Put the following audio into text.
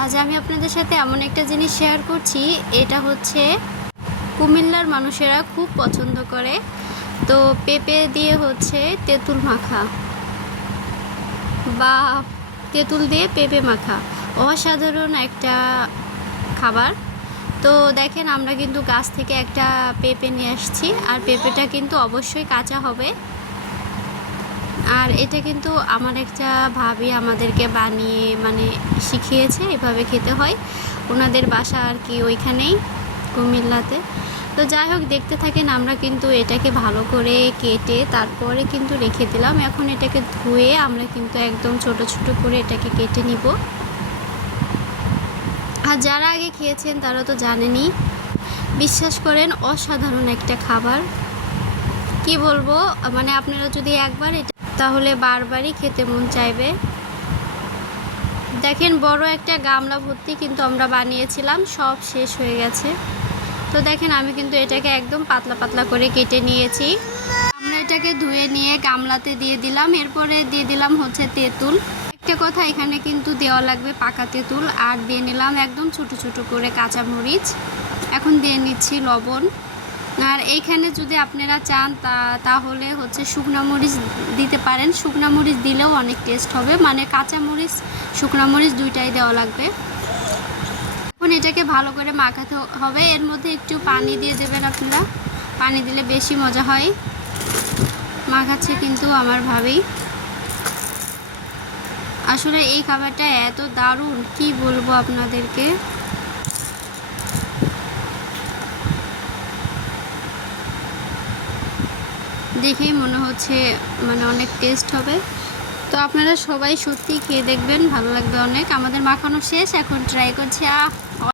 আজ আমি আপনাদের সাথে এমন একটা জিনিস শেয়ার করছি, এটা হচ্ছে কুমিল্লার মানুষেরা খুব পছন্দ করে। তো পেঁপে দিয়ে হচ্ছে তেঁতুল মাখা বা তেঁতুল দিয়ে পেঁপে মাখা অসাধারণ একটা খাবার। তো দেখেন, আমরা কিন্তু গাছ থেকে একটা পেঁপে নিয়ে আসছি, আর পেঁপেটা কিন্তু অবশ্যই কাঁচা হবে। আর এটা কিন্তু আমার একটা ভাবি আমাদেরকে বানিয়ে শিখিয়েছে, এভাবে খেতে হয়। ওনাদের বাসা আর কি ওইখানেই, কুমিল্লাতে। তো যাই হোক, দেখতে থাকেন। আমরা কিন্তু এটাকে ভালো করে কেটে তারপরে কিন্তু রেখে দিলাম। এখন এটাকে ধুয়ে আমরা কিন্তু একদম ছোট ছোট করে এটাকে কেটে নিব। আর যারা আগে খেয়েছেন তারা তো জানেনই, বিশ্বাস করেন অসাধারণ একটা খাবার। কি বলবো, আপনারা যদি একবার এটা তাহলে বারবারই খেতে মন চাইবে। দেখেন, বড় একটা গামলা ভর্তি কিন্তু আমরা বানিয়েছিলাম, সব শেষ হয়ে গেছে। তো দেখেন, আমি কিন্তু এটাকে একদম পাতলা পাতলা করে কেটে নিয়েছি। আমরা এটাকে ধুয়ে নিয়ে গামলাতে দিয়ে দিলাম। এরপরে দিয়ে দিলাম হচ্ছে তেঁতুল। একটা কথা, এখানে কিন্তু দেওয়া লাগবে পাকা তেঁতুল। আর দিয়ে নিলাম একদম ছোট ছোট করে কাঁচামরিচ। এখন দিয়ে নিচ্ছি লবণ। আর এইখানে যদি আপনারা চান তাহলে হচ্ছে শুকনো মরিচ দিতে পারেন। শুকনো মরিচ দিলেও অনেক টেস্ট হবে, কাঁচামরিচ শুকনো মরিচ দুইটাই দেওয়া লাগবে। এখন এটাকে ভালো করে মাখাতে হবে। এর মধ্যে একটু পানি দিয়ে দেবেন আপনারা, পানি দিলে বেশি মজা হয়। মাখাচ্ছে কিন্তু আমার ভাবি। আসলে এই খাবারটা এত দারুণ, কি বলবো আপনাদেরকে। দেখেই মনে হচ্ছে অনেক টেস্ট হবে। তো আপনারা সবাই সত্যি খেয়ে দেখবেন, ভালো লাগবে অনেক। আমাদের মাখানো শেষ, এখন ট্রাই করছি।